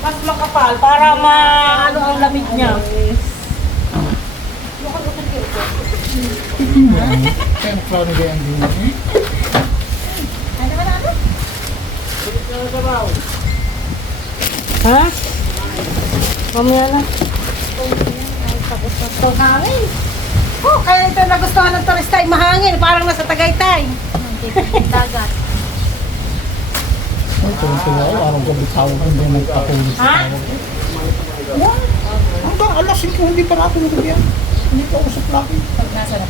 Mas makapal para maano ang lamig niya. Kaya ang flower na ganyan din. Ha? Mamaya na. Ito hangin. Oh, kaya ito nagustuhan ng turista ay mahangin. Parang nasa Tagaytay. Dagat. Ay, tuloy-tuloy ako. Araw gabi tawag hindi nagpapulis. Ha? Hanggang alas 5 hindi pa ako nagbiyan. Hindi pa ako sa plaki. Pag nasa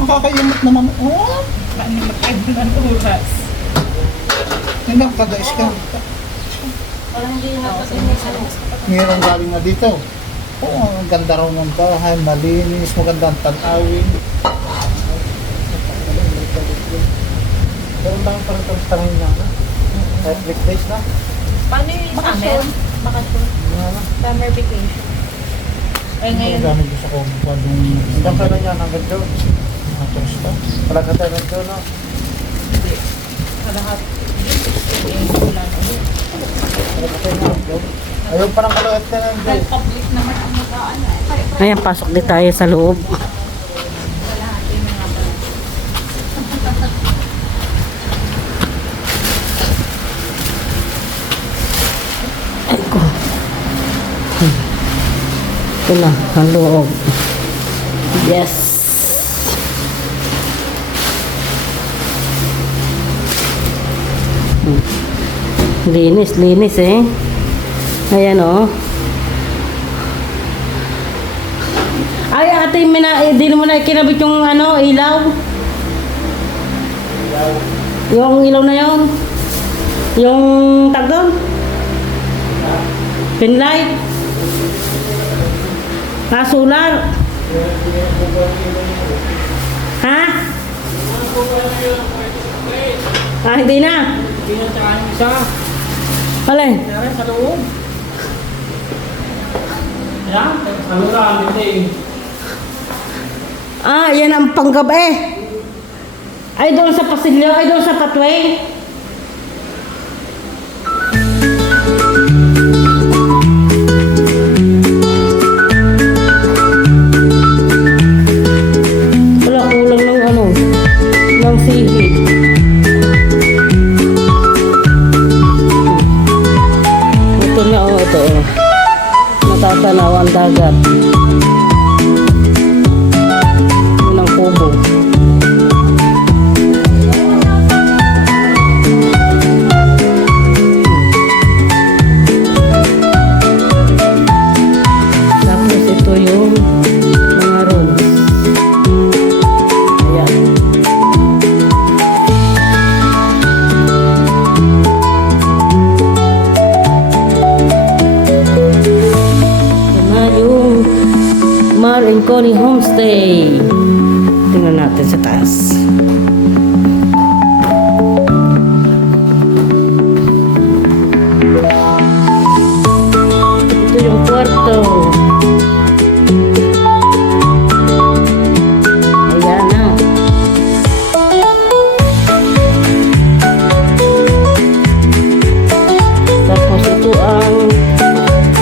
Nakakayamot naman. Oh, oras. hindi nakakagais ka. Parang hindi nakapagin Mayroong galing na dito. Oo, ang ganda raw ng bahay, malinis, magandang tanawin. Pero lang pa rin itong tanawin na. Kahit weekdays na. Paano yung summer? Bakasyon. Summer vacation. Eh ngayon, Ang dami ko sa kompa. Hanggang pa na yan, hanggang doon. Mga turista. Wala ka tayo hanggang doon, no? hindi. Kalahat. Wala na yun. Wala ka tayo hanggang doon. Ayaw parang kalawat na lang doon. Public naman ang magaan. Ayan, pasok din tayo sa loob. Kalahat yung mga Ay ko. Ito na, ang loob. Yes. Linis, linis eh. Ayan oh. Ay, ate, di mo na kinabit yung ano, ilaw. Yung ilaw na yun. Yung tag doon. Pinlight. Solar. Ha? Hindi na. Hindi na tsaka yung isa. Alay. Kaya sa loob. Yan, ano lang, hindi. Yan ang panggabi. Ay, doon sa pasilyo. Ay, doon sa patway. Wala, kulang ng ano, ng sihig. Ito na, oh, ito, oh. Natatanaw ang dagat. Yun ang kubo. Tapos ito yung mga rooms. Ayan. Ito na yung Mar and Connie Homestay. Tingnan natin sa taas. Ito yung kwarto. Ayan na. Tapos ito ang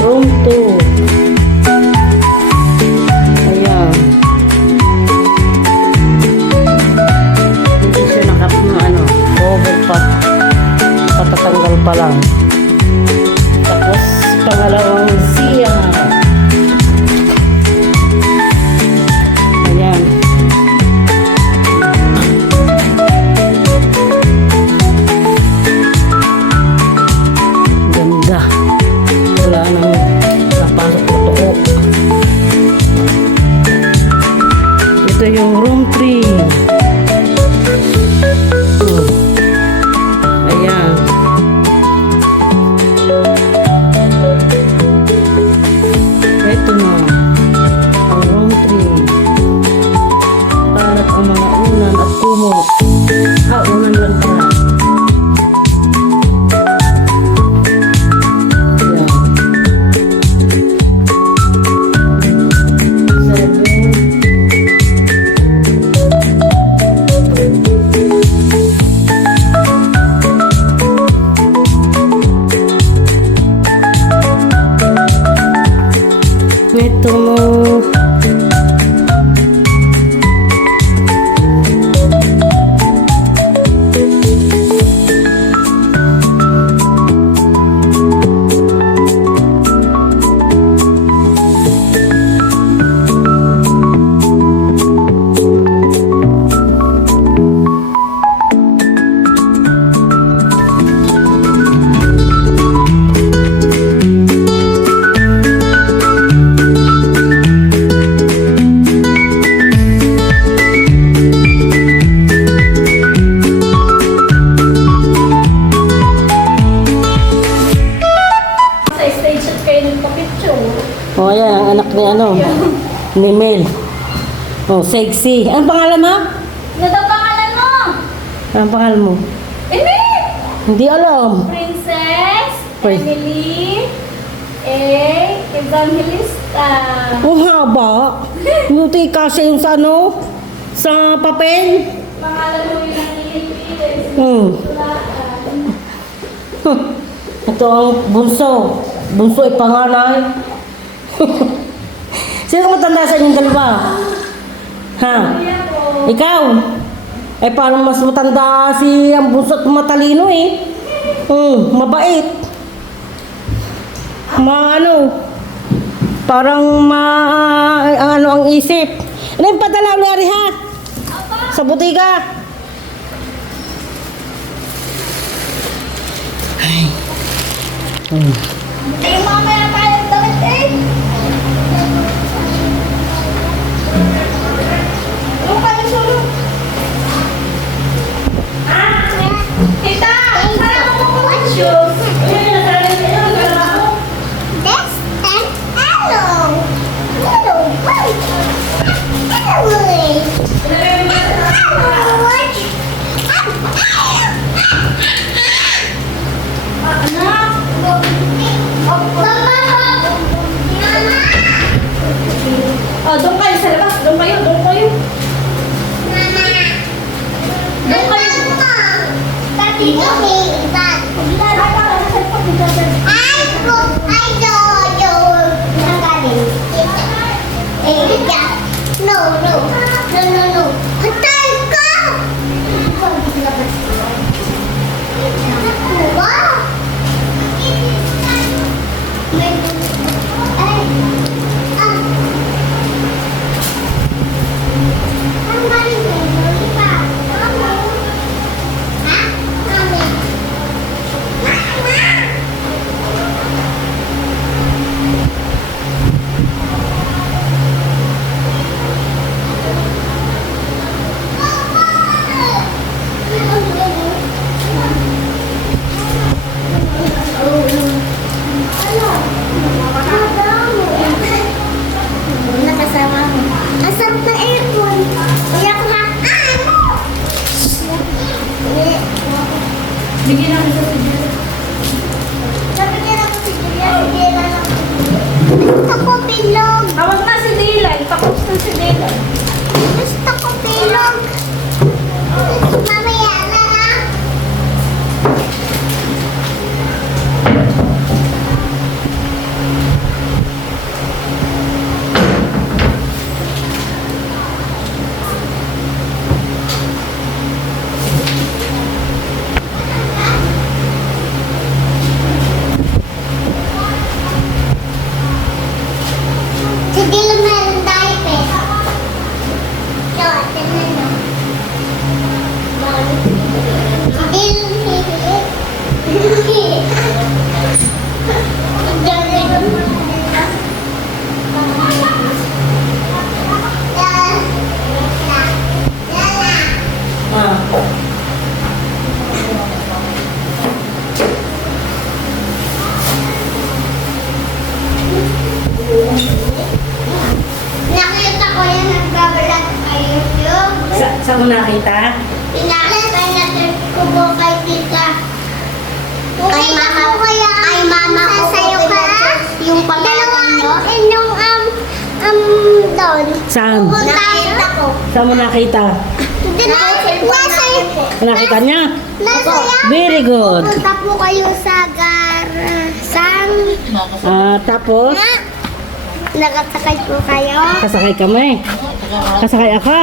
room 2. Ayan. Hindi siya ano, cover pa. Patatanggal pa lang. Tapos pangalawang siya. Ayan. Ganda. Wala nang napasok na tuko. Ito yung room 3. Ayan. Ito na. Ang room 3. Para ang mga unan at kumot. Unan lang pala. Ayan. 7. Oh, yan, ang anak ni ano, ni Mel. Oh, sexy. Anong pangalan mo? Ano daw pangalan mo? Anong pangalan mo? Hindi! Hindi alam. Princess Prin- Emily Evangelista. Oh, haba. Buti kasi yung sa ano, sa papel. Pangalan mo yung nangyayari. Ito ang bunso. Bunso ay panganay. Sino matanda sa inyong dalawa? Ha? Ikaw? Eh, parang mas matanda si ang bunso at matalino eh. Mabait. Parang ang isip. Ano yung padala ni Ari ha? Sa butika. Ay, mamaya tayong damit eh. Yung kayo sulong. Tita! Saan ako kukuha ng shoes? That's an hello. Hello, what? Hello. Oh, doon kayo sa labas. Doon kayo. Doon kayo. No. Patay ka! Wow! Nakasama mo. Asap na aircon. Kaya ko ha. Bigyan namin sa sige. Sabi niya lang si Julia. Hindi na lang. Gusto ko bilog. Tawag na si Dylan. Tapos na si Dylan. Gusto ko bilog. Mamaya na ha. Si Dylan meron diaper. Yun, tingnan mo. Si Dylan Nakita ko yan nagbabalag sa YouTube. Saan mo nakita? Pinakita niya ko po kay tita. Kay mama ko sasayo ka. Yung pangalan nyo. Yung doon. Saan? Nakita ko. Saan mo nakita? Nakita niya? Nasaya. Very good. Punta po kayo sa Garasang. Tapos, Nakasakay po kayo. kasakay kami. Kasakay ako.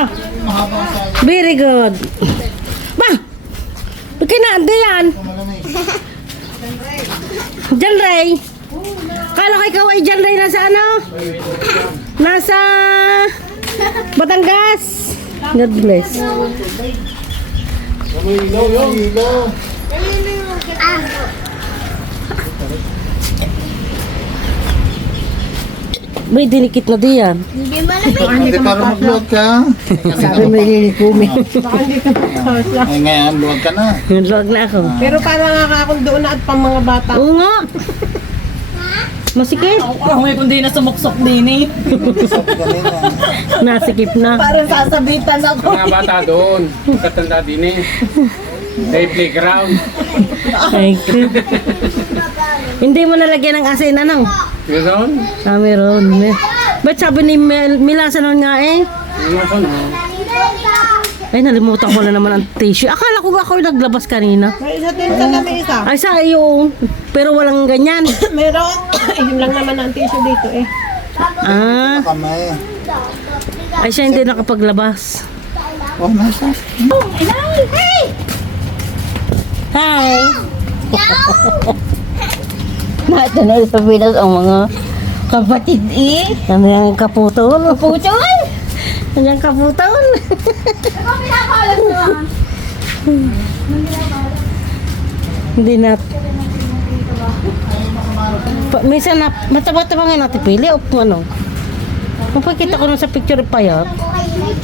Very good. Ba! Ba't kinaanda yan? Jan Ray. Kala ko ikaw ay Jan Ray nasa ano? Nasa Batangas. God bless. May dinikit na diyan. Hindi mo naman. Hindi para mag-load ka. Sabi mo hinikumi. Ay, ngayon, load ka na. Nalog na ako. Pero parang nakakakong doon na at pang mga bata. Oo nga. Masikip. Amoy kundi na sumuksok din eh. Sabi kanina. Nasikip na. Parang sasabitan ako. Mga bata doon. Katanda din eh. Day playground. Ay, hindi mo nalagyan ng asin, ano? Ganoon? Ah, meron. Ba't sabi ni Milasa nun nga eh? Ano ko na? Ay, nalimutan ko na naman ang tissue. Akala ko ba ako yung naglabas kanina? May isa din ka kami isa. Ay, sa iyo. Pero walang ganyan. Meron. Yun lang naman ang tissue dito eh. Ah, Kamay. ay siya hindi nakapaglabas. Oh, nasa. Hi! Nato na sa Pinas ang mga kapatid eh. Ano yung kaputol? Kaputol? Ano yung kaputol? Hindi na. Minsan na, mataba-taba nga natin pili o kung ano. Mapakita ko na sa picture pa yan.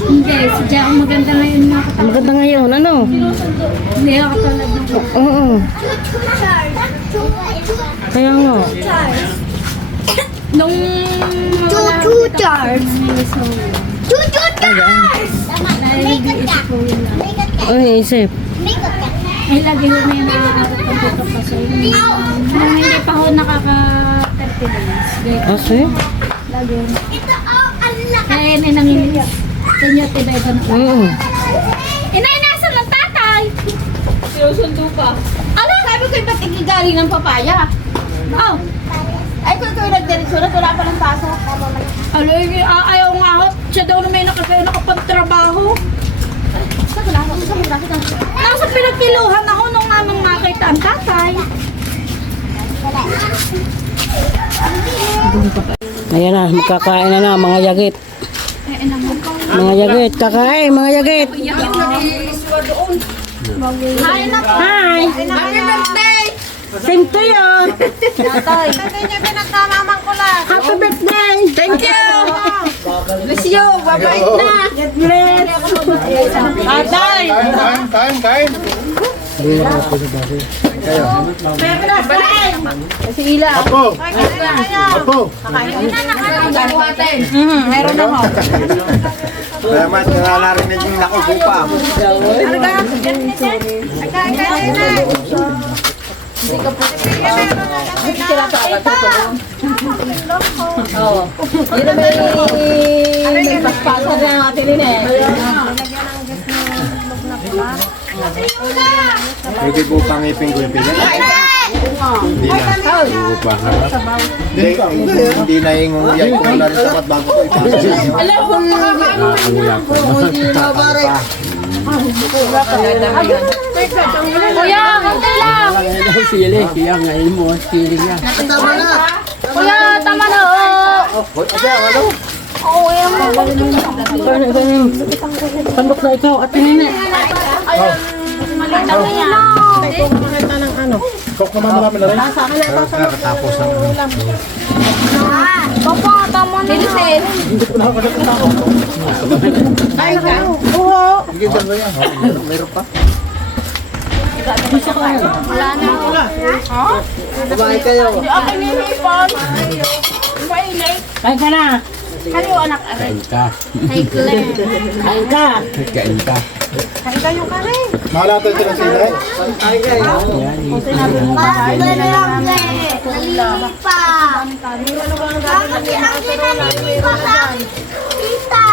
Hindi, sadya ang maganda ngayon mga kapatid. Maganda ngayon, ano? Hindi ako katulad ng Oo. Kaya nga. nung Choo-choo cars. Choo-choo cars! naiisip ko yun lang. Ay, isip. Ay, lagi ko may nakakapag pagputok kasi. Nung hindi pa ako nakaka-30 days. Kasi? Lagi. Ito, oh, ang laki. Kaya yun ay nanginginig. Kanya tiba-iba na. Oo. Inay, nasa ng tatay? Sinusundo pa. Ano? Sabi ko, ba't igigaling ng papaya? Oh. Ay, kung ikaw nagdireksulat, wala pa ng pasok. Alay, ayaw nga ako. Siya daw na may nakapagtrabaho. Nasa pinagpiluhan ako nung namang makita ang tatay. Ayan na, magkakain na mga yagit. Mga yagit, kakain, mga yagit. Hi na po. Hi! Happy birthday! Same to you! Tatay. Happy birthday! Thank you! Bless you! Babait na! God bless! Tatay! Kain. Hindi na ako pinabasa. Kayo. Si Ila. Apo! Apo! Meron na ho. Salamat, narinig yung nakupo pa. May paspasan na ang atin din eh. Pwede po pangipin ko yung pila. Hindi na. Hindi pa. Hindi na yung yay ko na rin sapat bago ko ipasok. Alam ko, Kuya, konti lang! Sili, kaya ngayon mo, sili niya. Kuya, tama na ho! Pandok na ikaw at nini. Kok naman marami na rin. Nakatapos ang Papa, tama na. Bilisin. Hindi ba yan? Meron pa? Wala na. Kumain kayo. Okay, nilipon. Mainit. Kain ka na. Ano yung anak aray? Ka. Hey, Claire. Kain ka. Kain ka. Mahalata ito na sila. Nalilig pa. Bakit ang kinalilig pa sa akin? Tita!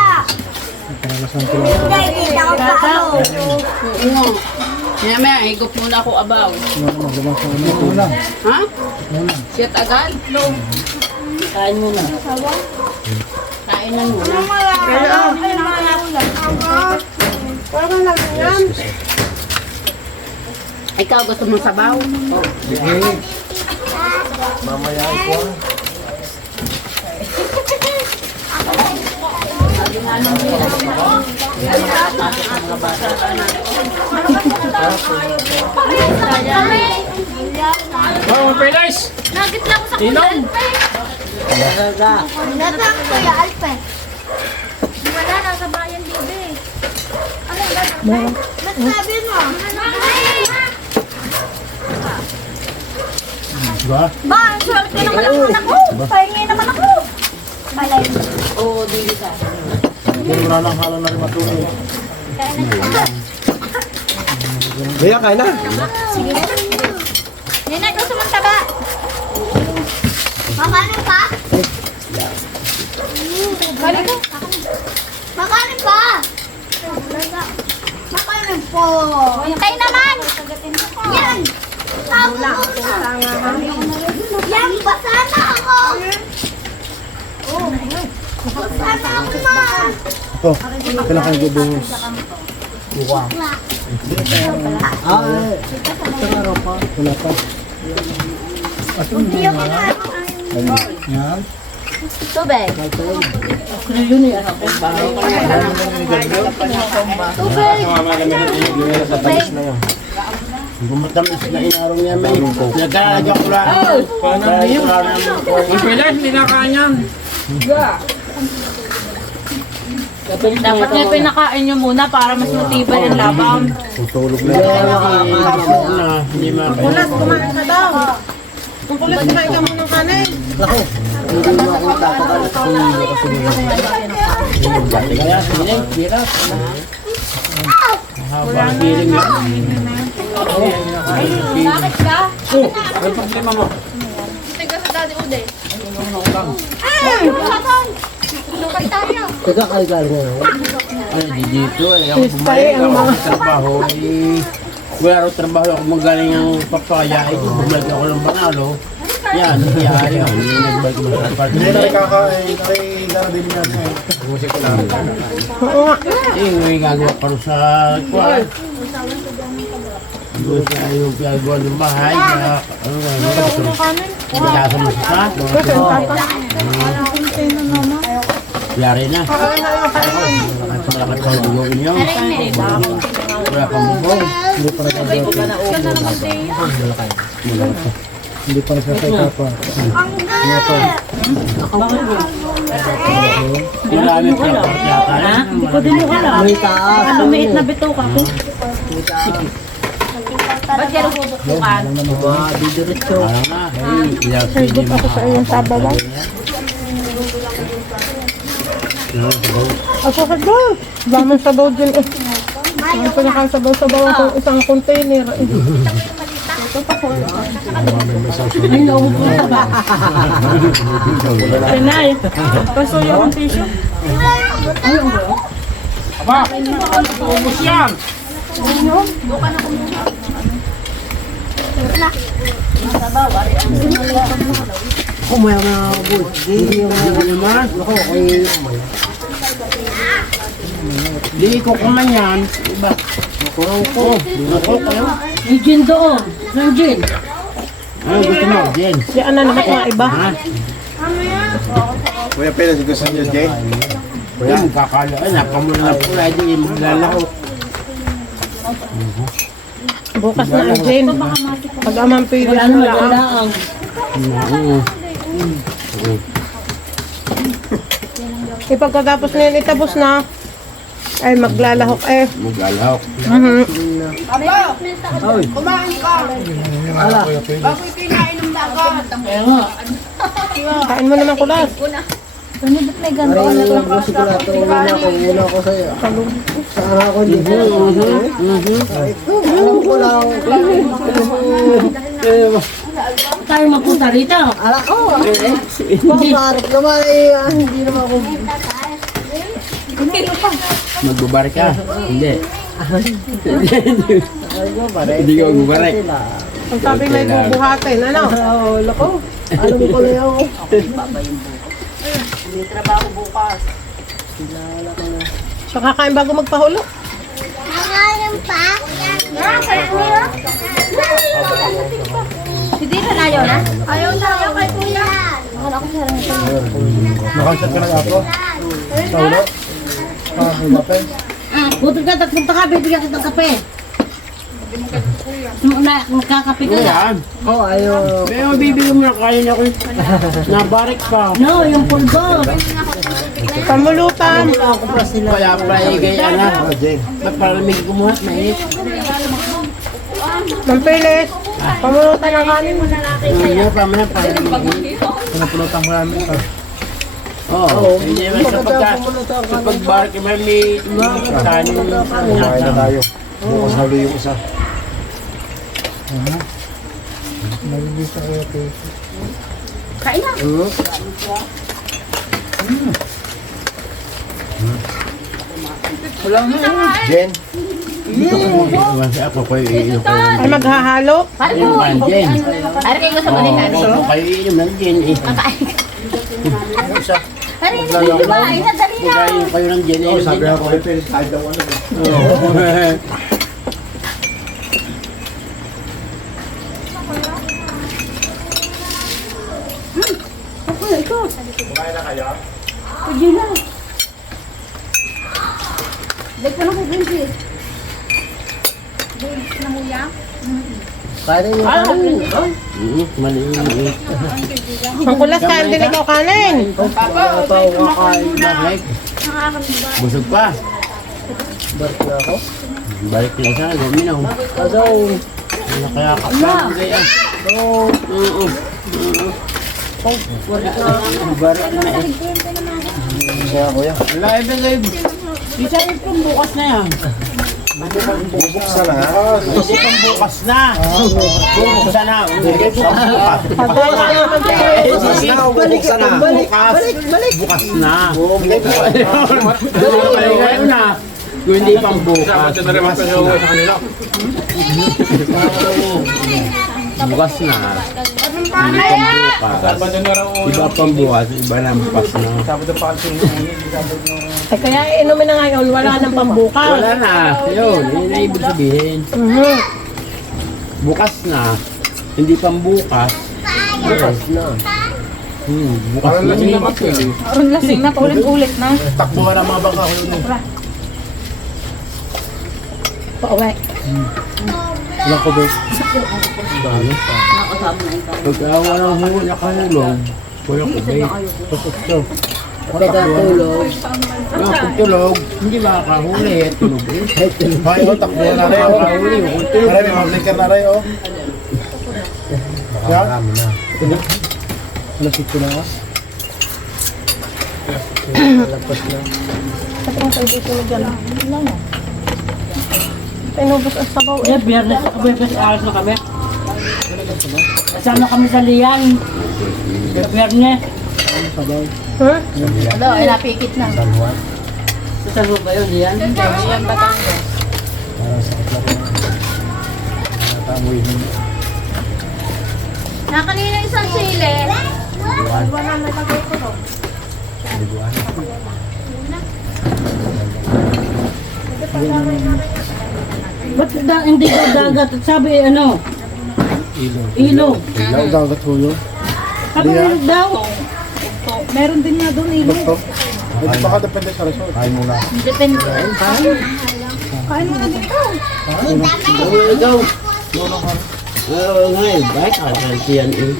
Hindi, kita ko pa ako. Maya, higop muna ako abaw. Ha? Shit agad? Kain muna. Kain na muna. Ikaw gusto mong sabaw? Mamaya ko. Oh, very nice. Nagit lang sa Inom. Nasaan ko yung Alpe? Wala, nasa bayan, bibi. Nasabi mo. Ba? Ba, swerte naman ang anak ko. Pahingi naman ako. Malay mo. Wala lang halang na rin matulog. Kaya na. Kaya kain na. Sige na. Yan na, gusto mong taba. Makanin pa? Balik ko. Makanin pa? Makanin po. Kayo naman. Yan! Yan, basa na ako! Basa na ako, ma! Oh, kailan kayo gubong? Wala pa. Yan. Tubig. Gumatamis na inarong niya may nagkakagyan ko lang. Ang pilas, hindi nakain yan. Dapat niya pinakain nyo muna para mas matibay ang laban. Tutulog na yan. Hindi Kulas, kumain ka daw. Kung kulas, kumain ka muna ng kanin. Kaya siling, pira. Haba ang siling lang. Bakit ka? May problema mo. Tiga sa Daddy Ude. Lukay tayo. Ay, di dito eh. Ako bumalik ako sa trabaho. Wala rin trabaho ako magaling ang papaya. Bumalik ako ng Banalo. Yan, ayaw. Hindi nagbalik mo sa party. Hindi na kakain. Ay, din niya. Musik ko lang. May gagawa pa rin sa kwan. Doon sa yung pinagawa ng bahay. Ano nga, nagkasa mo sa yari na. Ang paglakat ko gugawin nyo. Wala kang bubong. Hindi pa nagkagawa. Hindi pa nagkagawa pa. Marami pa yata. Hindi ko din mo alam. May taas. Lumiit na bito ka ko. Ba't ka nabubukbukan? Parang nga. Sagot ako sa iyong sabaw. Ako ka daw. Damang sabaw din eh. Ang pinakasabaw-sabaw ako isang container. Pinay. Pasuyo ang tissue. Aba, ubus yan. Di ko kuman yan. Iba. Ako. Yung gin doon. Yung gin. Ano gusto mo? Jen. Si Ana naman mga iba. Ha? Kuya Pelas, gusto niyo, Jay? Kuya, magkakala. Ay, nakamula na pula. Hindi maglalako. Bukas na ang gin. Pag amang pili na lang. Pagkatapos na yan itabos na, ay maglalahok eh. Maglalako. Kain mo naman kulas. Tayo magpunta rito. Magbabarik ka? Hindi. Hindi ka magbabarik. Ang sabi may bubuhatin, ano? Lako. Alam ko na yun. So kakain bago magpahulog. Makanin pa? Hindi na ayaw na? Ayaw na ayaw kay kuya. Nakasat ka ng apo? Sa ulo? Kape? Buti ka, punta ka, bibigyan kita ng kape. Magkakape ka na. Yan. Oo, ayaw. Pero bibili mo na kaya niya ko. Nabarik pa. No, yung pulbo. Pamulutan. Kaya paigay ana. Ba't para lamig kumuhat? Mainit. Mampilis. Pamulutan ng kanin. Hindi pa man pa. Pinapulutan mo namin ito. Oo. Hindi man kapag bar ka may kanin. Kumain na tayo. Bukas halo yung isa. Nalilista kayo ito. Kain na. Jen, Ako kayo iinom kayo. Ay, maghahalo. Yung man, Jen. Ari kayo gusto mo din natin. Oo, kayo iinom ng Jen eh. Ari, hindi ba? Inadali na. Kayo kayo ng Jen eh. sabi ako ito, kahit daw ano. Pwede na. Dek ko na kay Vinci. Dek na muya. Maliit. Pangkulas kain din ikaw kanin. Bakit? Busog pa. Balik na siya, guminaw. Kaya kapag kaya. Oo. Balik na eh. Kaya kuya, Live and live. Isa rin pang bukas na yan. bubuksan na. Hindi pang bukas na. Buksan na. Bubuksan na. Bukas na. Ngayon na. Kung hindi pang bukas. Ito na rin sa kanila. Bukas na. Hindi pang bukas. Sabado na raw Iba pang bukas. Iba na bukas na. Sabado pa kasi Ay, kaya inumin na ngayon, wala nang pambukas. Wala na. Yun. Yun na ibig sabihin. Bukas na. Hindi pang bukas. Bukas na. Bukas na. Parang lasing na, paulit-ulit na. Takbuhan ang mga bangka ko yun. Pauwi. Walang ko doon. Pagka walang hulog, nakahulog. Walang kubay. Pagkatulog. Pagtulog, hindi makakahuli. Tulog rin. Ay, oh, takbuhan na rin. Oh. Makakahuli. Aray, may mga blinker na rin. Oh. Yan. Lapit ko na ako. Pinubos ang sabaw. Eh, biyernes alas na kami. Kasama kami sa Lian. Sa biyernes. Ano, ay napikit na. Sa San Juan ba yun, Lian? Yan, Batangas. Parang sakit na rin. Natamoy din. Nakanina isang sile. Ba't hindi daw dagat? At sabi, ano? Ilog. Ilaw, dagat hulo. Sabi ilog daw. Meron din nga doon, ilong. Doktor. Ito baka depende sa resort. Kain muna. Depende. Ikaw. Oo nga eh. Bakit kasi yan eh.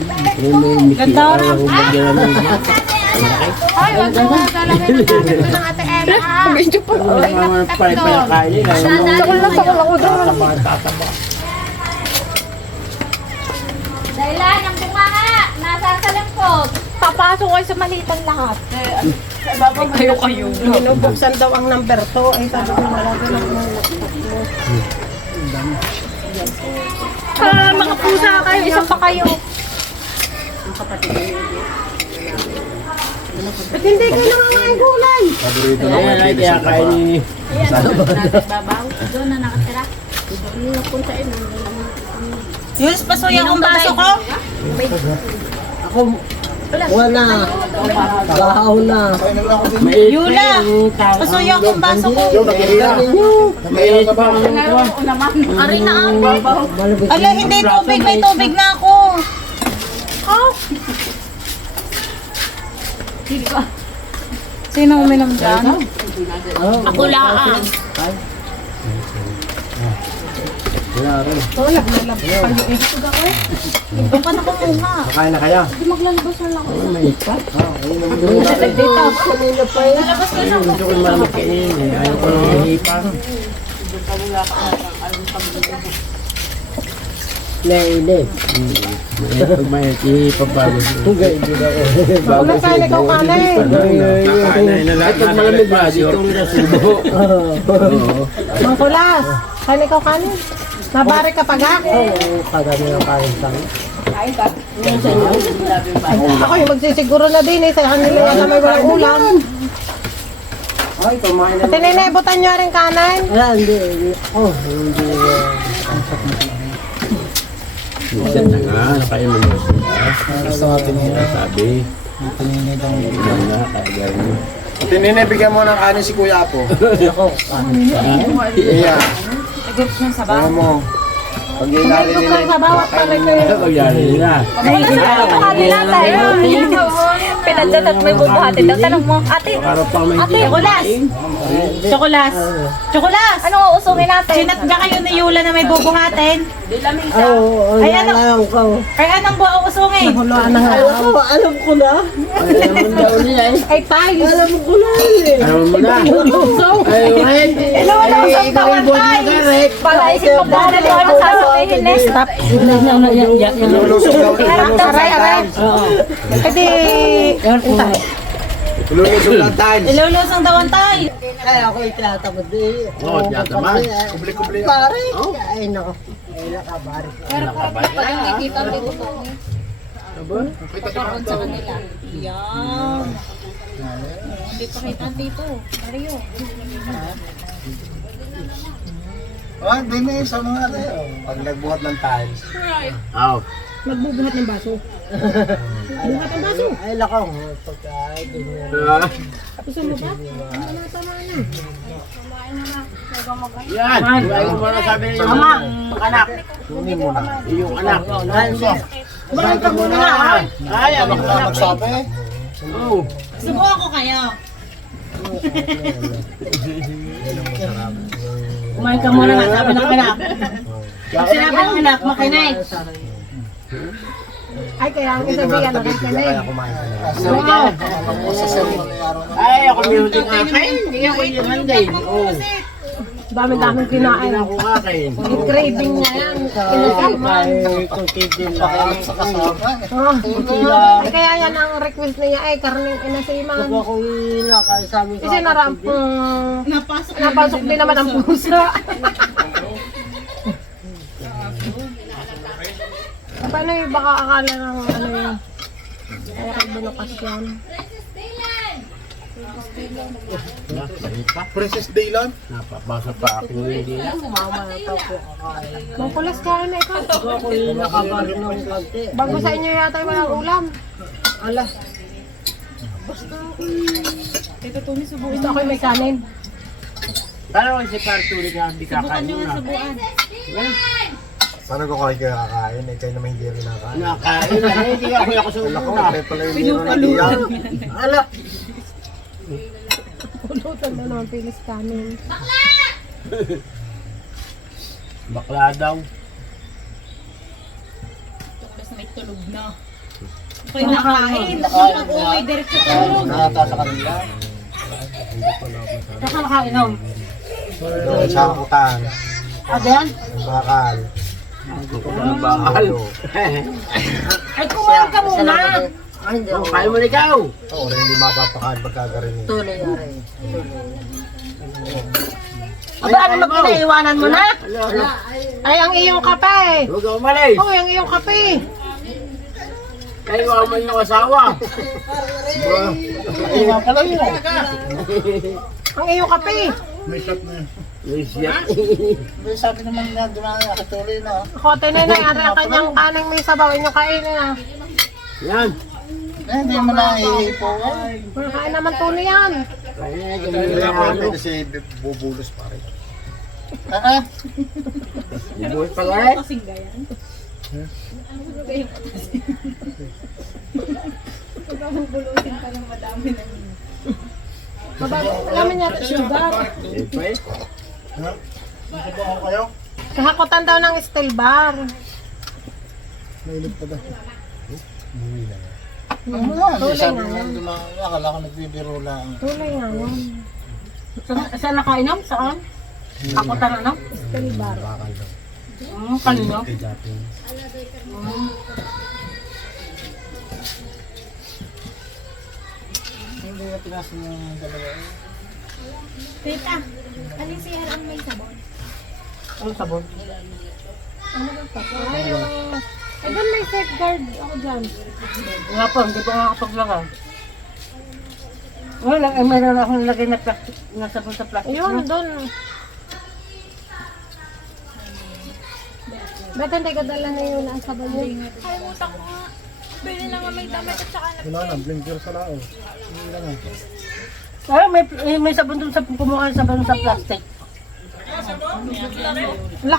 Ganda Ayaw mo magyan ng Ay, wag mo talaga nagkakaroon ng ate Emma. Medyo pa. Ay, pala kain nila. Sakal ako doon. Dahil ang bunganga, nasa salangkot. Papasok kayo sa malitang lahat. Kayo. Binubuksan daw ang number 2. Ay, sabi ko wala doon ang Mga pusa kayo, isa pa kayo. Ba't hindi kayo nangangain gulay? Paborito ng Ayan mga ay kaya kain ni... Babaw, doon na nakatira. Yus, pasuya ang baso ko. Wala. Bahaw na. Yula, pasuya ang baso ko. Yung nakihira. Mainit pa ang kuha. Ari na ang babaw. Ala, hindi tubig. May tubig na ako. Sino uminom dyan? Ako lang. Wala rin. Doon ka na kumuha. Makain na kaya? Hindi maglalabas na lang ako. Mainit pa. Dito. Lalabas ka na. Gusto ko malamig kainin eh. Ayaw ko nang hihipang. Nainit. Pag may ipapagod. Hindi na ako. Wala kain ikaw kanin. Kakain na lahat. Pag malamig ba, dito rin na subo. Mangkulas, kain ikaw kanin. Nabari ka pag Oo, kadami ng kain sa akin. Ako yung magsisiguro na din eh. Sa kanila yan na may walang ulam. Ay, kumain na. Ate Nene, butan nyo rin kanin. Hindi. Oh, hindi. Minsan na nga, nakain mo na sila. Gusto natin nila. Sabi, Tinini daw. yan na, kaya gano'n. Tinini, bigyan mo ng kanin si Kuya Apo. Iya. Ano mo? Pag ilali Ito nila. sa bawat palit ko yun. Magyari nila. Pinagdatat mo yung bubuhatin daw. Tanong mo, ate, Para pang may ate, chokolas. Chokolas. Chokolas. Anong uusungin natin? Sinat ba kayo ni Yula na may bubuhatin? Oo, Ay, ano? alam ko. Ay, anong buo uusungin? Huluan na nga. Alam ko na. Alam daw nila eh. Ay, tayo. Alam ko na eh. Alam mo na. Ay, kahit. Hello, usong tawan tayo. Para isip mo ba na ano sasabihin eh? Stop. Lulusog daw. Aray, aray. Pwede. Lulusog lang tayo. Ilulusong tawan tayo. Ay, ako itinatamad eh. Oo, tiyataman. Kubli-kubli. Pare. Ay, nako. Ay, nakabari. Yan. Hindi pa kita dito. Mario. Oh, hindi na sa mga tayo. Pag nagbuhat ng tiles. Oo. Magbubuhat ng baso. Buhat ang baso. Ay, nako. Pagkain. ganyan. Tapos mo ba? Ano na tama na? Yan. Ay, kung mga sabi niyo yung anak. Kunin mo na. Yung anak. Buhat ka muna na. Ay, ang Ano anak. magsabi? Oo. Subukan ko kayo. Kumain ka muna nga, sabi ng anak. Sinabi ng anak, makinay. Ay, kaya ang isa diyan, nakikinay. Kaya kumain ka na. Wow. Ay, ako meron din kakain. Hindi ako yung handay. Oo. Dami-daming kinain. Hindi ako kakain. Yung craving niya yan. Kinasiman. Ay, kung titin pa kayo. Sa kasama. Ay, kaya yan ang request niya ay karning inasiman. Pag ako nakasabi ko. Kasi napasok din naman ang pusa. Paano yung baka akala ng ano yun? Kaya kay binukas yan. Princess Daylan? Napapasok pa ako hindi na. Mama na tao ko kakain. Mapulas ka na ikaw. Ako yung nakabari ng konti. Bago sa inyo yata yung walang ulam. Ala. Gusto ako yung may kanin. Paano kung si Partulik na hindi kakain mo na? Paano ko kayo kakain? Eh, kayo naman hindi rin nakakain. Nakain na. Hindi ako sa Ako, una. kayo pala yung meron na diyan. Ala. Pulutan na naman pilis kanin. Bakla daw. Tapos may tulog na. Ako'y nakain. Nakain. Diretso tulog. Nakata sa kanila. Saka nakainom. Doon sa putan. Ano yan? Ang bakal. Ang bakal. Ay, kumain ka muna. Ay, hindi ako. Kain mo na ikaw. Oo, rin hindi mapapakain pagkagarin. Tuloy na rin. Aba, ano magpinaiwanan mo na? Ay, ang iyong kape. Huwag ka umalis. Oh, ang iyong kape. Kayo mo yung asawa. Iwan pala yun. Ang iyong kape. May shot na yun. Siya. Sabi naman nga, dumami ako tuloy na. Ako, tinenay, ano ang kanyang kanang may sabaw. Inyong kainin na. Yan. Eh, hindi mo na iipo. Kain naman tuloy yan. Hindi ako pwede si bubulos pa rin. Ah, Bubuhay pa rin. Alam niya, sugar. Siyempre. nakabaho kayo? Kahakutan daw ng steel bar. Mailip pa daw. Tuloy Sabi nga nga, yan. akala ko nagbibiro lang. Tuloy nga yan. Saan nakainom? Saan? Hakutan ano? Steel bar. Bakal daw. Kanino? Kay Japin. Hindi na tinasin yung dalawa. Tita, alin siya ang may sabon? Ang sabon. Eh, doon may safeguard ako dyan. Nga po, hindi ko makakapaglagay. Wala, eh, meron akong lagay na plastic, na sabon sa plastic. Yun, doon. Ba't hindi ka dala na yun ang sabon yun? Kalimutan ko nga. Pwede naman may damit at saka Wala na, blinker sa lao. Hindi na. Ah, may sabon doon sa kumuha ng sabon sa plastic. Wala.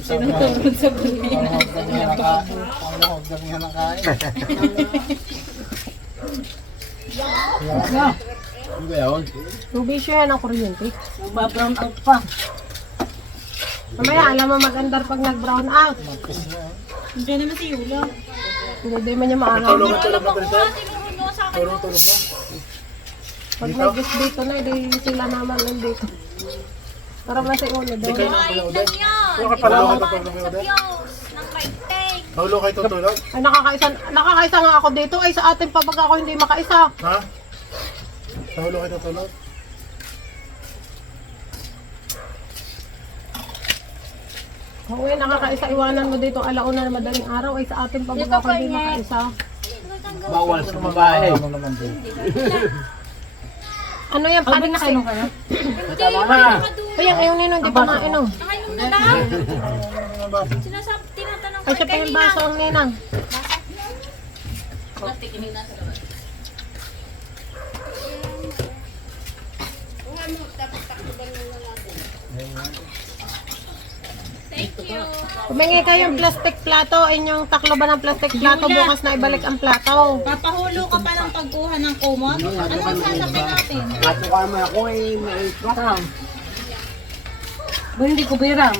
sinutulog sa buhay. Pangahog na nga nakain. Ano ba yun? Ruby siya ng kuryente. Ba-brown out pa. Mamaya, alam mo mag-andar pag nag-brown out. Diyan naman si Yula. Hindi man niya maaraw. Tulog na tulog na Brisel. Tinuro nyo sa akin. Tulog na. Pag may guest dito na, hindi sila naman nandito. Para na si Ulo doon. Kain lang yan. Huwag ka pala ako Iba kapag naman lumiwala. sa Diyos ng may take. Naulo kayo tutulog? Ay, nakakaisa nga ako dito. Ay, sa atin pa pag ako hindi makaisa. Ha? Naulo kayo tutulog? Kung ngayon nakakaisa, iwanan mo dito alauna na madaling araw. Ay, sa atin pa pag ako hindi makaisa. Bawal sa babae. Ano naman din? Ano yan? Panik na kayo? Tama na. Ay, ang ayaw nino, hindi pa mainom. Nakainom na lang. Tinatanong ko Ay, siya pa yung baso ang ninang. Kumingi kayong plastic plato, inyong taklo ba ng plastic plato, bukas na ibalik ang plato. Papahulo ka pa ng pagkuha ng kumot? Anong sasakyan natin? Ato ka naman ako eh, may Tama. Ba hindi ko birang.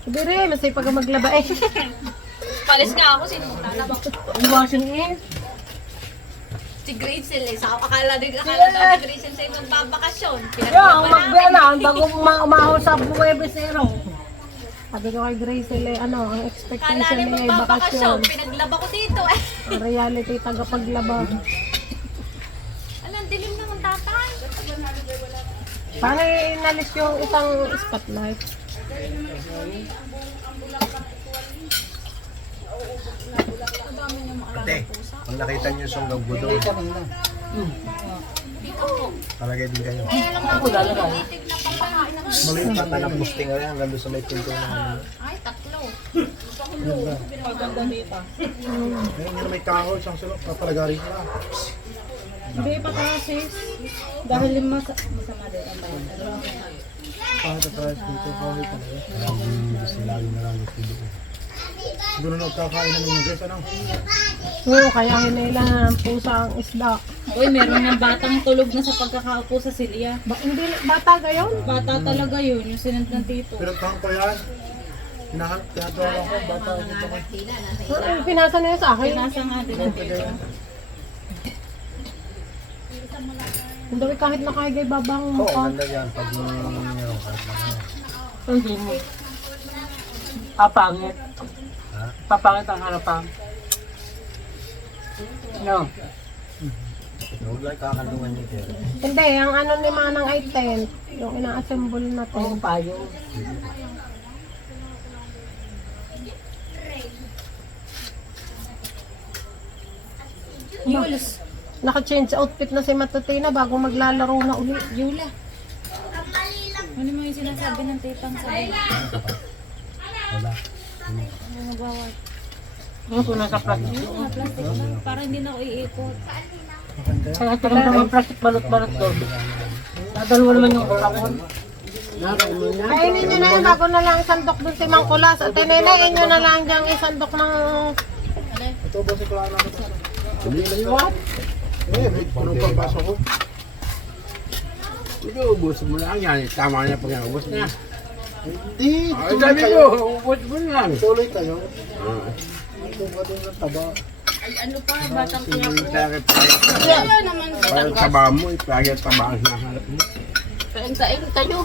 Sabi rin, masipag ka maglaba eh. Palis nga ako, sino lalabak? Ang washing in. Si Gracel eh. Akala daw ni Gracel sa'yo magbabakasyon. Yung Pinaglaban magbiya namin. na, bago umahon sa Buwebes Zero. Sabi ko kay Gracel eh, ano, ang Akala expectation ni niya ay magbabakasyon. bakasyon. Pinaglaba ko dito eh. Ang reality, tagapaglaba. Alam, dilim naman tatay. Paano inalis yung isang spotlight? Ate, pag nakita niyo yung sunggang budong, talagay din kayo. Ako lalagay. Maliit na tayo ng posting nga yan, hanggang doon sa may pinto na ano. Ay, tatlo. Ngayon yun may kahoy, isang sulok, papalagarin ko na. Hindi pa kasi. Dahil masama din ang bayan. Kahit na tayo dito, kahoy pa na yun. Sila yung naralos dito. Siguro nagkakain naman yung guys, ano? Oo, kaya hinila na ng pusa ang isda. Uy, meron ng batang tulog na sa pagkakaupo sa silya. Hindi, bata gayon? Bata talaga yun, yung sinend ng tito. Pero tahang pa yan. Tinatawa ko, bata dito ko. Pinasa na yun sa akin. Nasa nga din ng tito. Hindi kahit nakahigay babang Oo, mukha. ganda yan. Pag meron kahit na ano. Hindi mo. Papangit. Ha? Papangit ang harapan. No. Huwag lang kakalungan niyo pero. Hindi, ang ano ni Manang ay tent. Yung ina-assemble na Oo, tent. payo. Yules. Naka-change outfit na si Matutina bago maglalaro na uli. Yula. Ano mo yung sinasabi ng titang sabi? Wala. Ano magbawat? Yung kung nasa plastic. Oo, plastic lang. Para hindi na ako iikot. Kaya ito lang naman plastic balot-balot doon. Dadalawa naman yung kapon. Kainin nyo na yun bago na lang isandok dun si Mang Kulas. At tininayin nyo na lang dyan isandok ng... Ito ba si Clara na ito? May puno pang baso ko. Hindi, ubus mo lang yan. Tama na pag ubus na. Hindi, Ay, tuloy sabi kayo. ko, ubus mo lang. Tuloy kayo. Ah, Ito ba din ng taba? Ay, ano pa? Batang kaya po. Takip Wala naman. Parang taba mo, ipagay taba ang hinahanap mo. Kain tayo.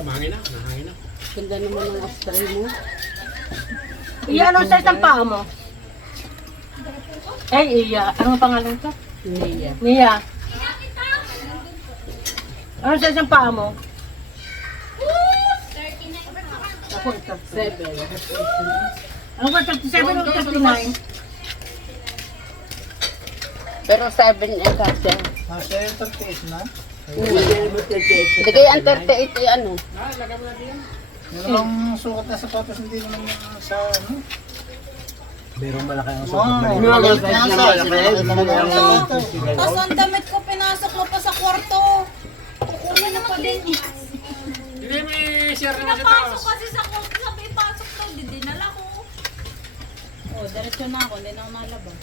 Mahangin na, mahangin na. Ganda naman ng astray mo. Iya, ano sa isang paa mo? Iya. Anong pangalan ko? Nia. Nia. Ano sa isang paa mo? Ako ito. 7. Ano ba, 37 o 39? Pero 7 ang kasya. Nasa yung 38 na. Hindi kaya ang 38 ay ano. Yung namang sukat na sapatos, hindi naman yung sa ano. Merong malaki ang sukat. Tapos ang damit ko, pinasok mo pa sa kwarto. Kukunin na pa din. Hindi, may share naman sa taas. Kasi sa kwarto, sabi ipasok daw, di dinala ko. Oh, diretso na ako, hindi na ako malabas.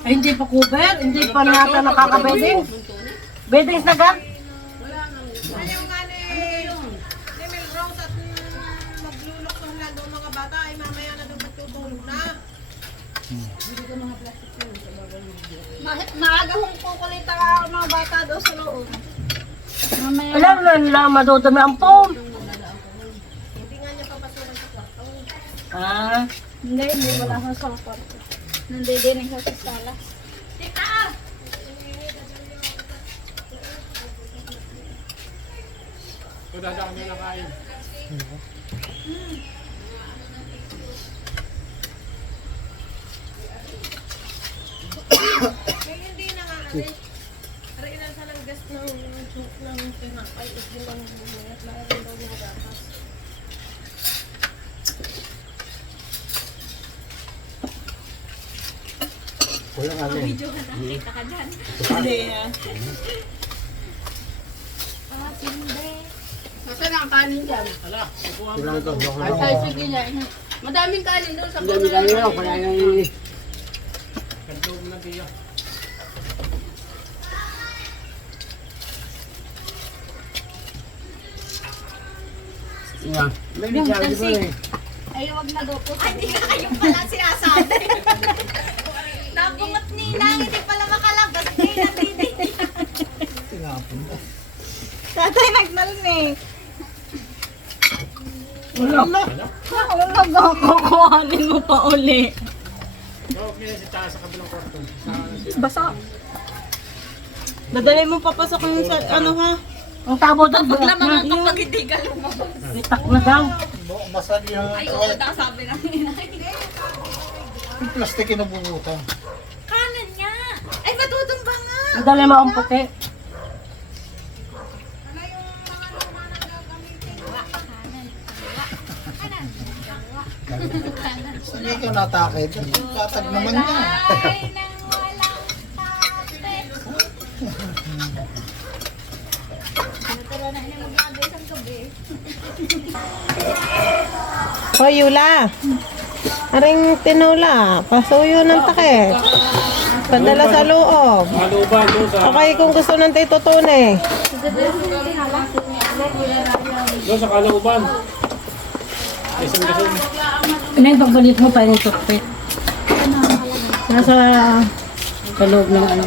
Ay, hindi pa cover? Hindi pa nata nakaka-bedding? Beddings na ga? Maaga kong kukulit ang mga bata doon sa loob. Alam na nila, madudumi ang foam. Ah, Hindi, wala akong sa kwarto. Nandidinig sa sala. Kung dada kami na kain. Nasaan ang kanin dyan? Ala, kukuha mo. Kailangan ito. Ay, tayo sige niya. Madaming kanin doon sa Dami kami lang, kaya yung Kandog na diya. may nagsabi ko eh. Ay, wag na daw po. ay, di na kayo pala sinasabi. Nabungot ni Nang, hindi pala makalabas. Hindi na Tinapon na. Tatay nagnalimik. Wala. Wala kukuhanin mo pa uli. Dawag nila si taas sa kabilang kwarto. Basa. Dadalhin mo papasok ng sa, ano ha? Ang tabo daw. Paglaman ang kapag hindi ka lumabas. Itak na daw. Basag yung Sabi na nila. yung plastic yung nabubutan. Kanan niya. Ay, matutumba nga. Dadalhin mo ang puti. Hindi ka natakit. Katag naman niya. Hoy, Yula. Aring tinola. Pasuyo ng takip. Padala sa loob. Maluban doon sa... Okay, kung gusto ng titutune. Doon sa kalauban. Isang-gasong. Ano yung pagbalik mo pa yung toothpick? Nasa loob ng ano,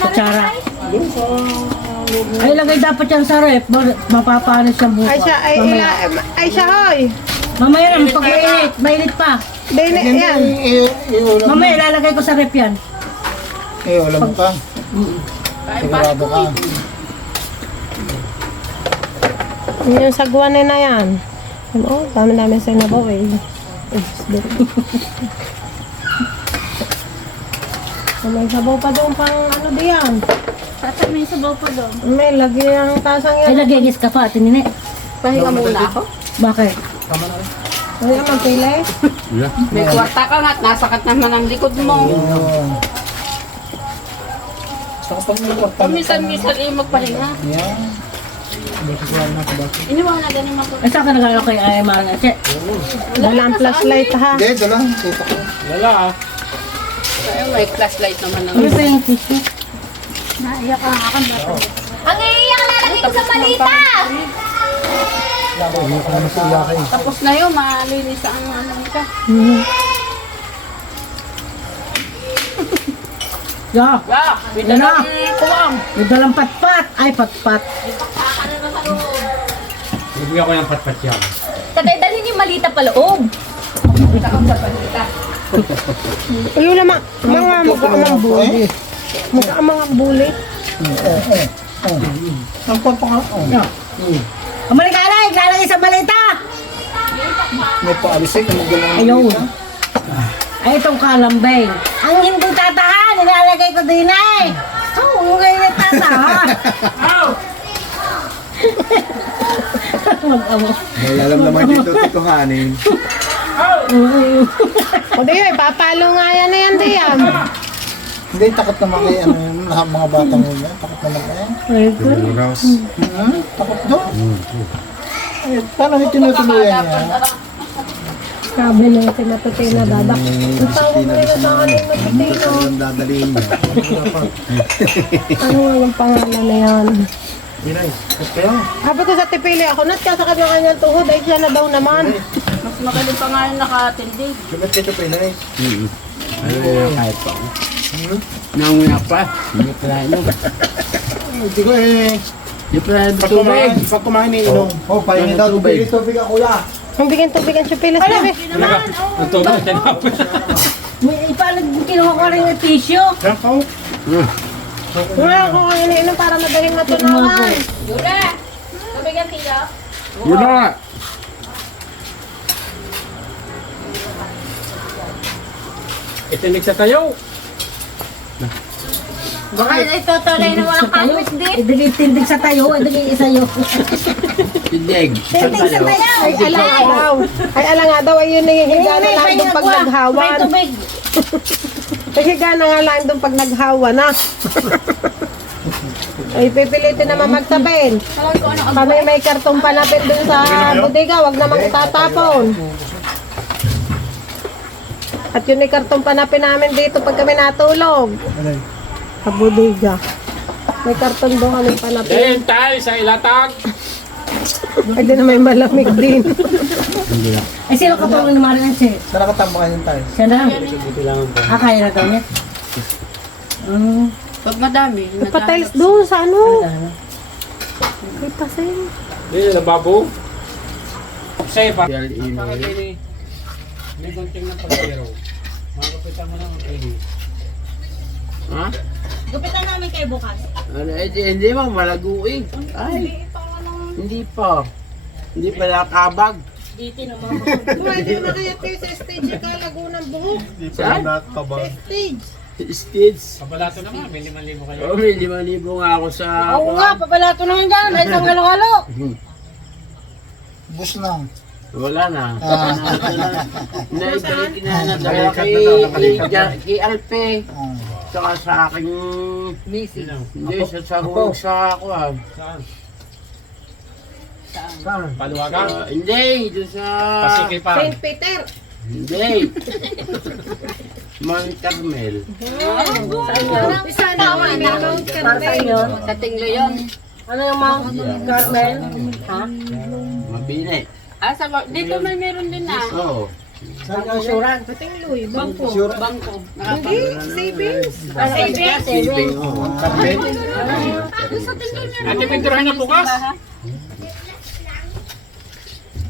kutsara. Doon sa... Ay, lagay dapat yan sa rep. Mapapaano siya bukas. Ay siya, ay siya, hoy. Mamaya lang, pag mainit pa. Dine, yan. Iulam. Mamaya, ilalagay ko sa rep yan. Iulam ka. Sigurado ka. Yung sagwan na yan. Ano, dami-dami sa nabaw eh. May sabaw pa doon pang ano diyan. Tatay, may sabaw pa doon. May lagi ang tasang Ay, yan. lagigis ka pa, tinine. Pahinga muna ako. Bakit? Ay, magpili. May kwarta ka nga at nasakat naman ang likod mo. Sa kapag may kwarta. Minsan-minsan ay magpahinga. Yan. Hindi ko sila nakabaki. Iniwan na ganin ako. Ay, saan ka nag-alo kay Ay Marang Ate? Walang flashlight ha. Hindi, ito lang. Kita ko. Lala ah. Ay, may flashlight naman Ano naman. pa yung tissue? Naiyak ka nga kang bata. Ang iiyak na lagi ko sa balita! Hindi ko naman sila kayo. Tapos na yun, malinis ang ano ka. Ya, Pita Yan na. na kuwang. may dalang patpat. Ay, patpat. Bibigyan ko ng patpat yan. Tatay, dalhin yung malita pa loob. Ayun naman, mga mag-aamang bulit. Mag-aamang bulit. Ang papaka. Ang malikala, iglalagay sa malita. May paalisik. Ang magalang. Ayun. Ay, itong kalambing. Ang hindi tatahan, nilalagay ko din eh. Oo, ngayon na tatahan. Mag-amo. May alam naman dito tikuhanin. O di yun, papalo nga yan na yan, Diam. Hindi, takot naman kay ano yun, lahat mga batang yun. Takot naman kaya. Takot doon. Eh, paano yung tinutuluyan niya? Sabi na si Matutay na dadak. Ang tawag nila sa akin yung Matutay na. Ang dadaliin niya. Ano nga yung pangalan na yan? Miray, kaya Sabi ko sa tipili ako, nat ka sa kanya-kanyang tuhod, ay siya na daw naman. Mas magaling pa nga yung nakatindig. sugat kayo pinay. Ano na kahit pa. Nanguya pa. Hindi pala inom. Hindi ko eh. Hindi pala tubig. Pag kumain ni inom. Oh, paingin daw tubig. Tubig ako ya. Ang bigyan tubig ang chupilas sabi. Ang tubig, tinapos. May ipalag, kinuha ko rin yung tissue. Nakaw. Nga ako ang iniinom para madaling matunawan. Yura, nabigyan tiyo. Yun na nga. Itinig sa tayo. Baka ito tuloy na walang kapit din. Tindig sa tayo, tindig isayo. Tindig. Tindig sa tayo. Ay, ala nga daw. Ay, ala nga daw. Ay, yun nahihiga na lang doon pag naghawan. May tubig. Nahihiga na nga lang doon pag naghawa na. Ay, pipilitin naman magsabin. Alam ko ano ang Kami may kartong panapit doon sa bodega. Huwag namang itatapon. At yun ay kartong panapin namin dito pag kami natulog. Sa bodega. May karton doon kami panapin. Then tayo sa ilatag. Ay, di na may malamig din. Ay, sino katulong ni Marian si? Saan nakatambakan yung tayo? Siya na. Kaya na daw niya. Pag madami, Patiles doon sa ano. Ay, pasay. Hindi na babo. Say pa. Ini. May gunting na pagkero. Magapitan mo na ang kaili. Ha? Gupitan namin kayo bukas. Ano, hindi mo malaguin. Ay. Hindi pa. Hindi pa nakabag. Dito naman. Pwede na kaya kayo sa stage ka Lagunang buhok. Hindi pa Saan? nakakabag. Stage. Stitch. Kabalato naman, may 5,000 kayo. Oh, may 5,000 nga ako sa... Oo nga, papalato naman dyan. Ay, isang halo-halo. Bus lang. Wala na. Naibalik na dalawa kay Alpe. Tsaka sa aking... Hindi, sa hulog sa ako ah. Saan? Paluwagan? Hindi, doon sa... Pasikay pa. St. Peter. Hindi. Mount Carmel. Isa na naman na Mount Carmel. sa tinglo yun. Ano yung Mount Carmel? Ha? Mabini. Dito may meron din na. Oo. Patingloy. Bangko. Bangko. Hindi, savings. Sibing, oo. Carpet. Ate, pinturahan na bukas.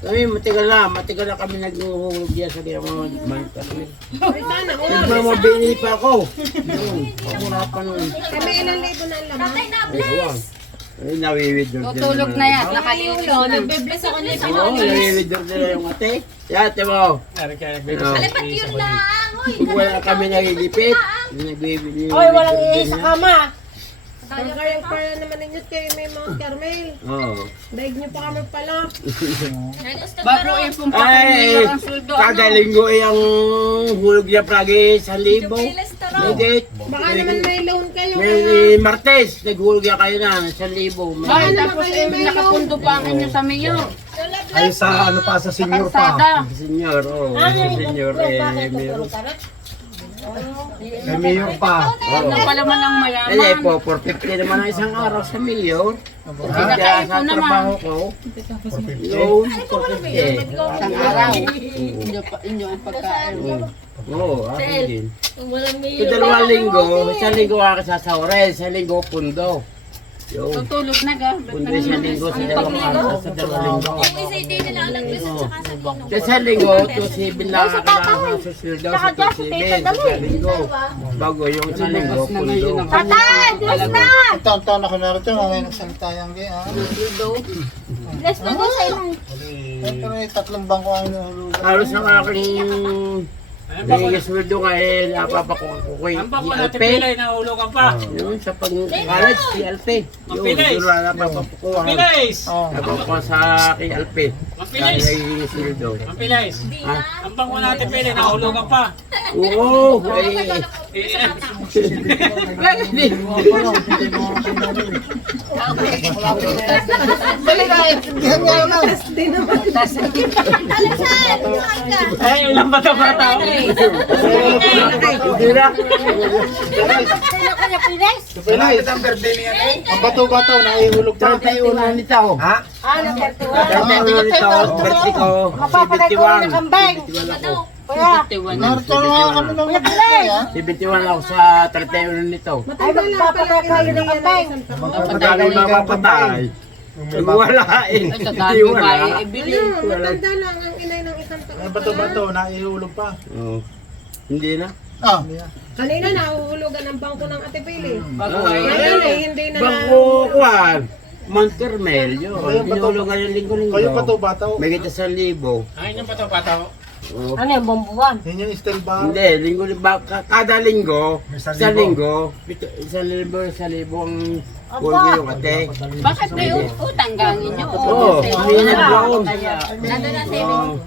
Kami, matigal na kami nag-uhulog yan sa mga Mount Carmel. Sana all. Nagmamabini pa ako. Pahurapan nun. Kami ilang libo na ang laman. Ay, nawiwidor din. Tutulog na yan. Nakalimutan na. Nagbe-bless ako nito. Oo, nawiwidor din yung ate. Ate mo. Ari kaya Oo. Alipat yun lang. Uy, Wala kami nagigipit. Nagbibili. Oy, walang iis sa kama. Kayang para naman ninyo kayo may Mount Carmel. Oo. Daig niyo pa kami pala. Bago ipumpa Ay, ang suldo. kada linggo ay ang hulog niya pragi 1,000. Higit. Baka naman may loan kayo. May Martes, naghulog niya kayo na 1,000. Ay, tapos nakapundo pa ang inyo sa mayor. Ay sa ano pa, sa senior pa. Kalsada. Senyor, oo. Sa senyor, meron. May mayor pa. Ano pa naman ang Hindi mayaman. po, 450 naman ang isang araw sa mayor. Kaya Kakain sa ko naman. trabaho ko, loan, 450. Isang araw. Inyo ang pagkain. Oo, akin din. Sa 2 linggo, 1 linggo ako sasawarin, 1 linggo pundo. Yung Tutulog na ga. pundo 1 linggo sa 2 araw, sa 2 linggo. Yung isa hindi nila ang nag-visit sa kasalino. Sa 1 linggo, 2.7 lang kailangan susunod daw sa 2.7 sa 1 linggo. Bago yung 1 linggo, pundo. Tatay! Bless na! Taon-taon ako narito, ngayon nagsalita yung gaya. Bless na go sa inay. Pero may 3 bangko ang inuhulugan. Halos ang aking nagiging ngayon, napapakuha ko kay Ang bang wala Alpe. tipilay, nahulugan pa. Yun, sa pag-college, si Alpe. Yun, Mabilis. doon wala napapakuha. Pilays! Napapakuha sa kay Alpe. Kaya nagiging sweldo. Ang pilays! Ha? Ang bang wala tipilay, nahulugan pa. Oo, ay. Ay, ilang ba ito bata? Hindi na. Ang bato-bato na ihulog pa. 31 nito. Ha? Ano, 31? 31 nito. Birthday ko. Mapapalay ko rin 71. ng kambing. 71 ako. Kuya, Narito na kami ng magkakay, ha? 71 ako sa 31 nito. ay magpapalay ko rin ng kambing. Madami mapapatay. Wala eh. Hindi wala. Matanda lang ang inay ng isang taon. Ang bato-bato na ihulog pa. Oo. Hindi na. Ah, Kanina nahuhulugan ang bangko ng Ate Pili. Oo. Ngayon eh, hindi na Bangko kuwan. Mount Carmel yun. Pinulungan yung linggo-linggo. kayo bato-bato. May kita sa libo. Ay, yung bata. Oo. Ano yung bumbuwan? Yan yung steel bar. Hindi, kada linggo, Isang sa libo. linggo, 1,000 ang pulgo yung ate. Bakit may utang gangin nyo? Oo, hindi na doon. Nandun na savings.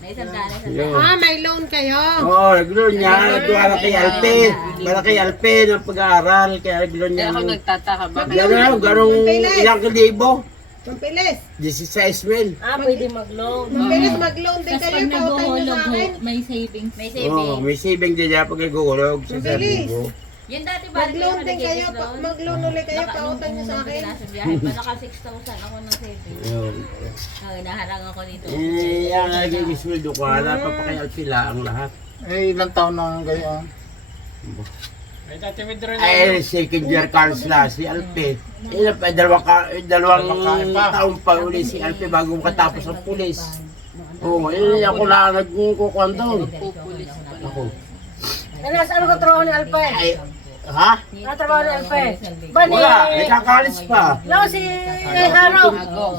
May isang daan. Yun. may loan kayo. Oo, nagloon niya, para kay Alpe. Para kay Alpe ng pag-aaral, kaya nagloon niya ng Nagtataka ba? ganong ilang libo. Pampilis. 16 mil. Pwede mag-loan. Pampilis mag-loan din kayo. Pautang nyo sa akin. may savings. May Oo, may saving din niya pag nagugulog sa Mabilis. 1,000. Yung dati ba? Mag-loan din kayo. Mag-loan ulit kayo. Pautang nyo sa akin. Nasa biyahe pa, naka 6,000 ako ng savings. Yun. Naharang ako dito. Ang nagiging sweldo ko, wala pa pa kay Alpila ang lahat. Eh, ilang taon na gaya. Ay, dati withdraw na. Ay, second year college na si Alpe. Dalawang taon pa uli si Alpe bago makatapos ang pulis. Oo, ako lang nagkukuhan doon. Ako. Ano ka trabaho ni Alpe? Ay, ha? Ano trabaho ni Alpe? Ba ni... Wala, nagka-college pa. No, si Haro.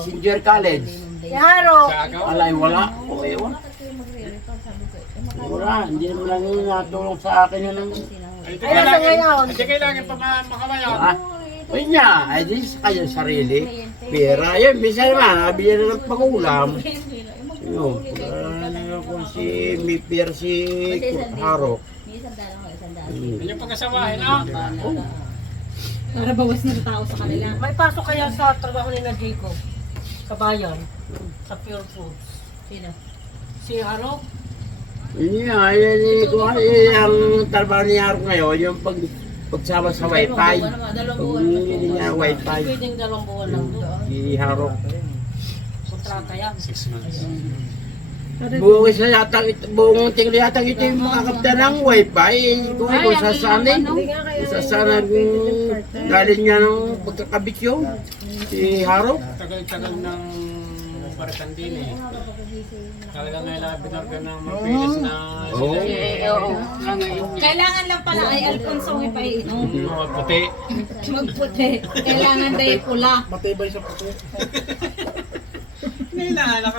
Senior college. Si Haro. Alay, wala. Okay, wala. Wala, hindi naman lang yung natulong sa akin yun. Ay, Ay, nasa ngayon. Hindi kailangan pa makamayan. Ah, yun niya, ay di sa kayo sarili. Pera, yun, minsan naman, nabili na ng pag-ulam. Yun, ako si Mipier, si Haro. May isang daan ako, isang daan. Yun yung pag-asawahin, ah. Para bawas na tao sa kanila. May pasok kaya sa trabaho ni na Jacob. Kabayan. Sa Pure Foods. Sino? Si Haro. Yun niya, ang trabaho ni Haro ngayon, yung pagsama sa wifi. Dalawang Pag buwan. hindi niya wifi, Pwedeng 2 buwan lang doon. si Haro. Kontrata yan. 6 months. Buong tingli yata ito yung makakapta ng wifi. Kung sasanin, sasanan galing niya ng pagkakabit yun. Si Haro. Tagal-tagal ng baritan din eh. Talagang nailabinar ka ng mapilis na Oo. Kailangan lang pala ay Alfonso ipainom. mga puti. Magputi. Kailangan dahil pula. Matibay sa puto.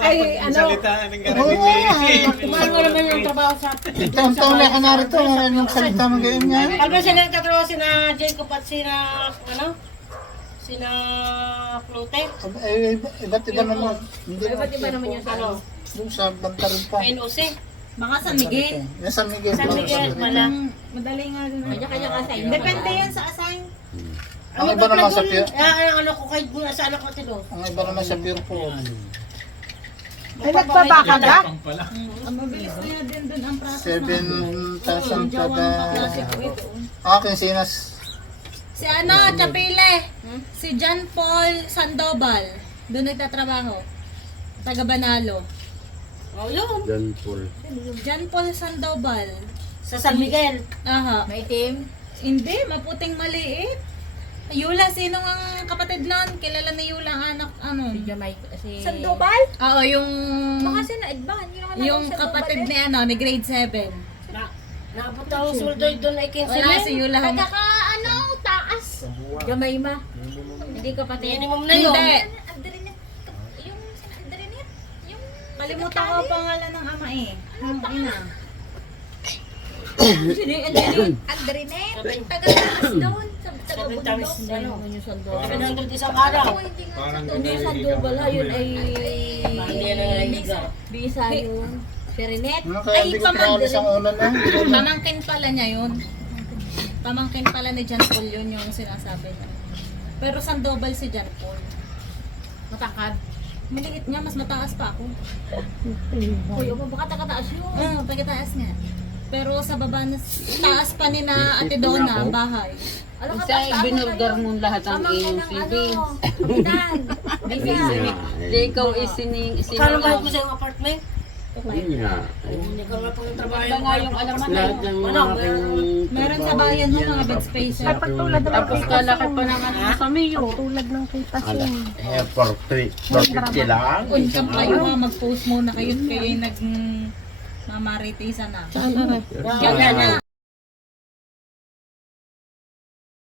Ay, ano? Salita ng garanti. Kumano naman yung trabaho sa... Taon-taon na ka narito, yung salita mo ganyan nga. Ano sila nagkatrabaho sina Jacob at sina... Ano? Sina Clote? Eh, iba't iba naman. Hindi Iba't iba naman yung sa ano. Doon sa banta rin pa. NOC. Mga San Miguel. Yan San Miguel. San Miguel pala. Madali nga din. Kanya-kanya ka sa inyo. Depende yan sa assign. Ang iba naman sa pure. Ang ano ko kay sa anak ko tilo. Ang iba naman sa pure food. Ay, nagbabaka ka? Ang mabilis na din dun ang process. 7,000 kada. Akin sinas. Si ano, Chapile, si John Paul Sandoval, doon nagtatrabaho, taga Banalo. Oh, yun. John Paul. John Paul Sandoval, Sa San Miguel. Aha. Maitim. Hindi, maputing maliit. Yula, sino ang kapatid nun? Kilala ni Yula ang anak, ano? Si Jamay, si... Sandoval? Oo, yung... Baka si Naidban. Yung kapatid ni ano, ni grade 7. Nakapunta ang suldoy doon ay 15 Wala si Yula. Nagkaka, ano, taas. Jamay ma. Hindi kapatid. Minimum na yun. Hindi. Andrinit. Yung Andrinit. Yung... Kalimutan ko ang pangalan ng ama eh. Ng ina. Sino yung Andrinit? Andrinit. Taga-taas doon. Taga 7 times, ano? Yung Sandoval. 700 isang araw. Hindi yung Sandoval ha. Yun ay... Hindi yan ang naihiga. Bisa yung... Serinet. Kaya hindi ko pinawalis ang ulan na. Pamangkin pala niya yun. Pamangkin pala ni John Paul yun yung sinasabi niya. Pero Sandoval si John Paul. Matakad. Maliit niya, mas mataas pa ako. Uy, baka takataas yun. Oo, pagkataas nga. Pero sa baba na, taas pa ni na Ate Donna, ang bahay. Alam ka, taas binurgar mo lahat ang iyong CD. Kapitan. Hindi ikaw isining... Kano ba mo sa yung apartment? Hindi nga. Hindi ka nga pang trabaho nga yung alaman na Lahat ng Ano? aking Meron sa bayan mo mga bed spacer. Tapos kalaki pa ng ano sa Mayo. Ala, 450 lang. Unsam kayo nga, mag-post muna kayo kayo nag mamaritisan na. Saan ba? Yan na.